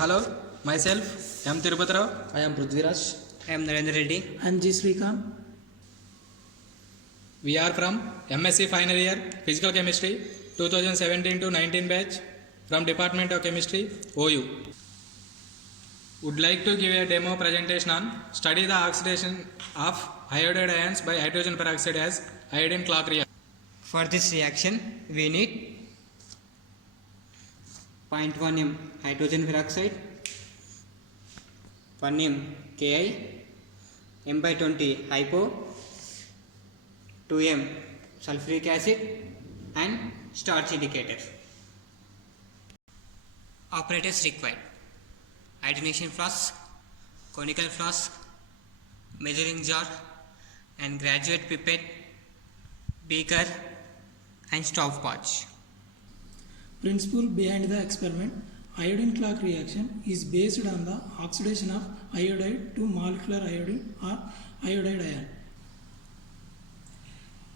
Hello, myself M. Tirupati Rao. I am Prithviraj. I am Narendra Reddy. I am G. Srikanth. We are from MSc final year Physical Chemistry 2017 to 19 batch from Department of Chemistry, OU. Would like to give a demo presentation on study the oxidation of iodide ions by hydrogen peroxide as iodine clock reaction. For this reaction, we need 0.1 m hydrogen peroxide, 1 m Ki, m by 20 hypo, 2 m sulfuric acid and starch indicator. Operators required: iodination flask, conical flask, measuring jar and graduate pipette, beaker and stopwatch. Principle behind the experiment: iodine clock reaction is based on the oxidation of iodide to molecular iodine or iodide ion.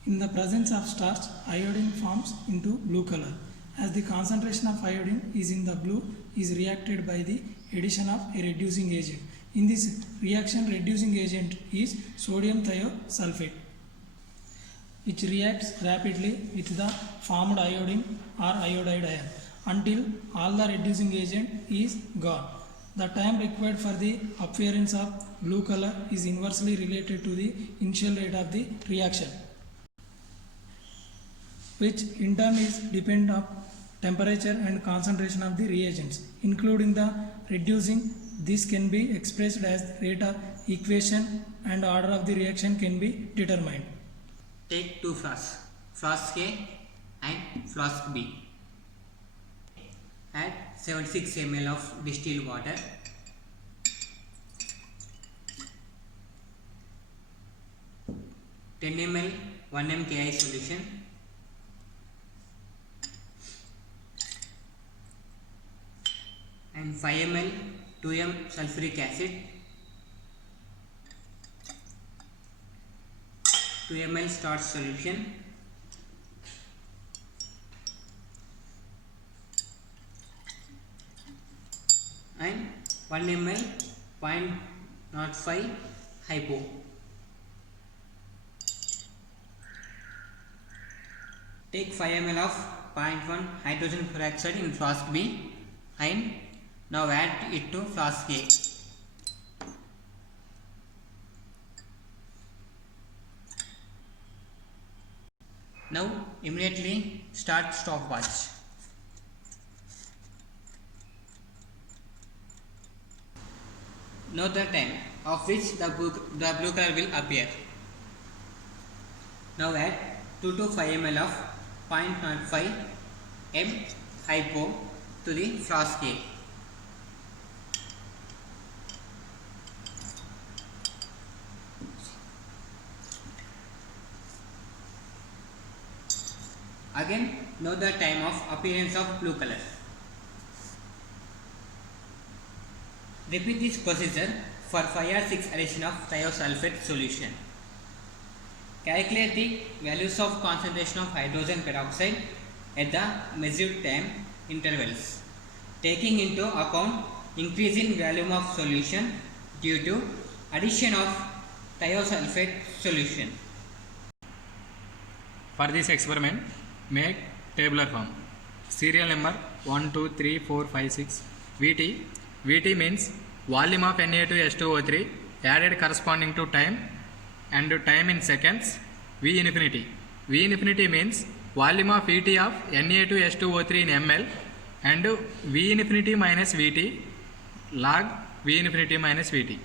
In the presence of starch, iodine forms into blue color. As the concentration of iodine is in the blue, is reacted by the addition of a reducing agent. In this reaction, reducing agent is sodium thiosulfate, which reacts rapidly with the formed iodine or iodide ion until all the reducing agent is gone. The time required for the appearance of blue color is inversely related to the initial rate of the reaction, which in turn is dependent on temperature and concentration of the reagents, including the reducing. This can be expressed as rate of equation and order of the reaction can be determined. Take two flasks, flask A and flask B. Add 76 ml of distilled water. Ten ml 1 m Ki solution. And 5 ml 2 m sulfuric acid. 2 ml starch solution. And 1 ml 0.05 hypo. Take 5 ml of 0.1 hydrogen peroxide in flask B and now add it to flask A. Now immediately start stopwatch. Note the time of which the blue color will appear. Now add 2 to 5 ml of 0.05 m hypo to the flask A. Again, note the time of appearance of blue color. Repeat this procedure for 5 or 6 addition of thiosulfate solution. Calculate the values of concentration of hydrogen peroxide at the measured time intervals, taking into account increase in volume of solution due to addition of thiosulfate solution. For this experiment, make tabular form. Serial number 1, 2, 3, 4, 5, 6. VT. VT means volume of Na2H2O3 added corresponding to time and time in seconds. V infinity. V infinity means volume of VT of Na2H2O3 in ml and V infinity minus VT log V infinity minus VT.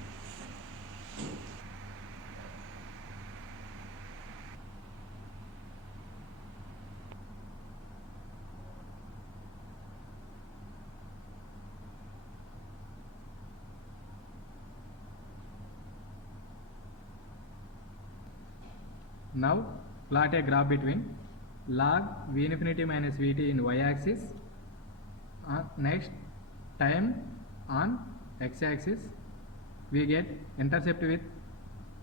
Now plot a graph between log V infinity minus Vt in y axis, next time on x axis we get intercept with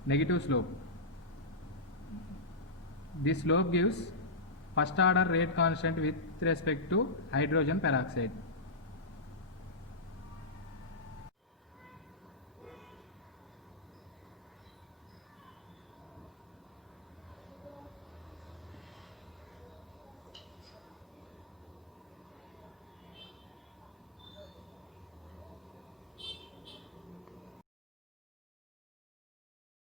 negative slope. This slope gives first order rate constant with respect to hydrogen peroxide.